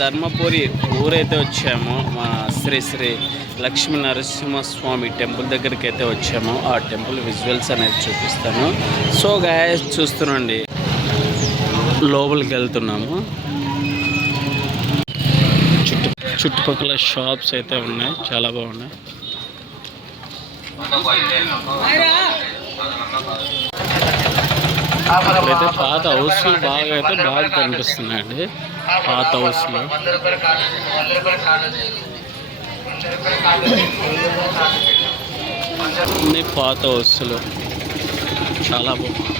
ధర్మపురి ఊరైతే వచ్చాము. మా శ్రీ శ్రీ లక్ష్మీ నరసింహస్వామి టెంపుల్ దగ్గరికి అయితే వచ్చాము. ఆ టెంపుల్ విజువల్స్ అనేది చూపిస్తాను. సో గాయస్ చూస్తున్నాండి, లోపలికి వెళ్తున్నాము. చుట్టుపక్కల షాప్స్ అయితే ఉన్నాయి, చాలా బాగున్నాయి. ఇక్కడైతే పాత హౌస్లు బాగా కనిపిస్తున్నాయండి. పాత హౌస్లు అన్ని పాత హౌస్లు చాలా బాగుంది.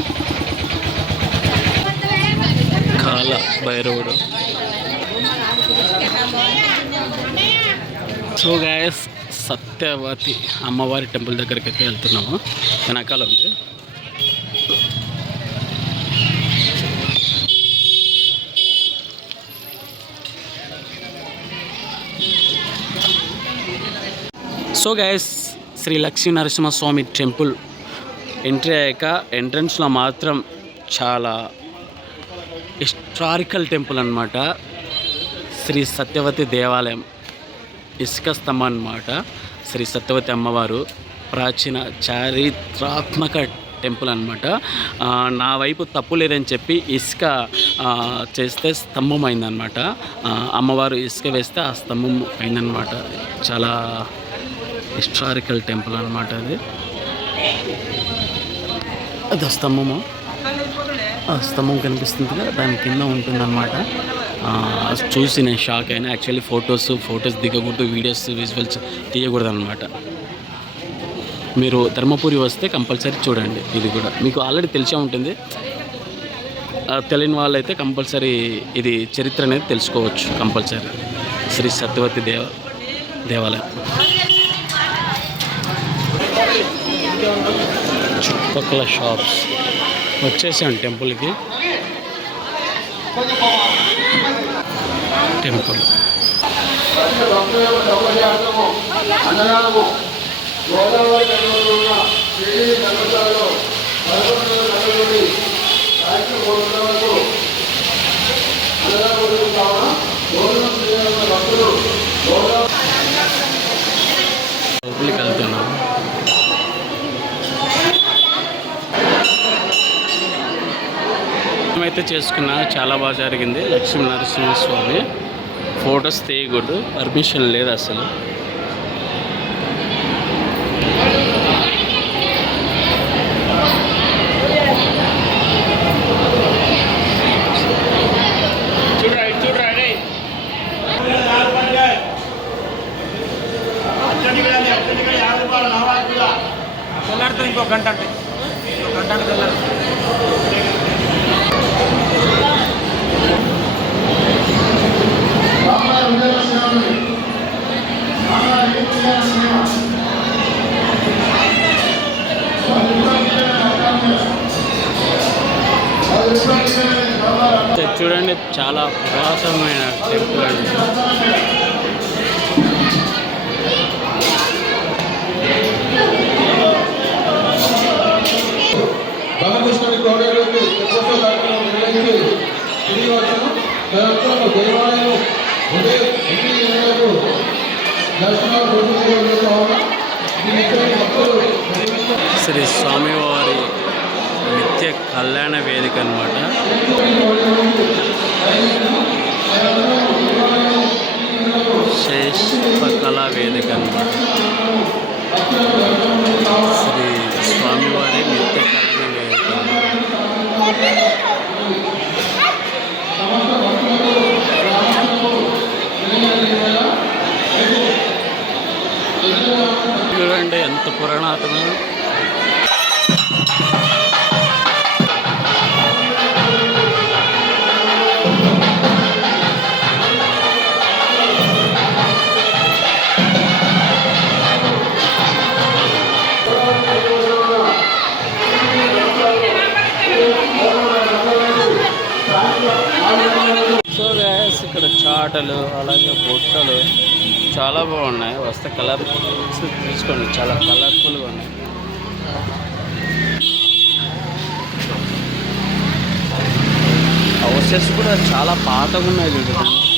కాల భైరవుడు. సో గాయస్ సత్యవతి అమ్మవారి టెంపుల్ దగ్గరికి అయితే వెళ్తున్నాము. వెనకాల ఉంది. So guys Shri Lakshmi Narasimhaswamy temple entry అయ్యాక ఎంట్రన్స్లో మాత్రం చాలా హిస్టారికల్ టెంపుల్ అన్నమాట. శ్రీ సత్యవతి దేవాలయం ఇసుక స్తంభం అన్నమాట. శ్రీ సత్యవతి అమ్మవారు ప్రాచీన చారిత్రాత్మక టెంపుల్ అన్నమాట. నా వైపు తప్పు లేదని చెప్పి ఇసుక చేస్తే స్తంభం అయిందనమాట. అమ్మవారు ఇసుక వేస్తే ఆ స్తంభం అయిందనమాట. చాలా హిస్టారికల్ టెంపుల్ అనమాట అది. అది స్తంభము, ఆ స్తంభం కనిపిస్తుంది కదా, దాని కింద ఉంటుందన్నమాట. చూసి నేను షాక్ అయినా. యాక్చువల్లీ ఫొటోస్ దిగకూడదు, వీడియోస్ విజువల్స్ తీయకూడదు అనమాట. మీరు ధర్మపురి వస్తే కంపల్సరీ చూడండి. ఇది కూడా మీకు ఆల్రెడీ తెలిసే ఉంటుంది. తెలియని వాళ్ళైతే కంపల్సరీ ఇది చరిత్ర అనేది తెలుసుకోవచ్చు కంపల్సరీ. శ్రీ సత్యవతి దేవాలయం. చుట్టుపక్కల షాప్స్. వచ్చేసాం టెంపుల్కి. టెంపుల్ లోపలికి వెళ్తున్నాం. అయితే చేసుకున్నా, చాలా బాగా జరిగింది. లక్ష్మీ నరసింహస్వామి ఫొటోస్ తీయకూడదు, పర్మిషన్ లేదు అసలు. ఇంకో గంట అంటే చూడండి, చాలా పురాతనమైన టెంపుల్ అండి. రామకృష్ణుడి కోడలకు ఎక్కువ కార్యక్రమం నిర్వహించి తిరిగి వచ్చాను. దేవాలయం ఉదయం 8 గంటలకు దర్శనాలు శ్రీ స్వామివారి నిత్య కళ్యాణ వేదిక అన్నమాట. శిల్పకళా వేదిక అన్నమాట. శ్రీ స్వామివారి నిత్య కళ్యాణ వేదిక. చూడండి ఎంత పురాణాత్మ. సో గ్యాస్ ఇక్కడ చాటలు, అలాగే బుట్టలు చాలా బాగున్నాయి. వస్తే కలర్ తీసుకోండి, చాలా కలర్ఫుల్గా ఉన్నాయి. హౌసెస్ కూడా చాలా పాతగా ఉన్నాయి చూడండి.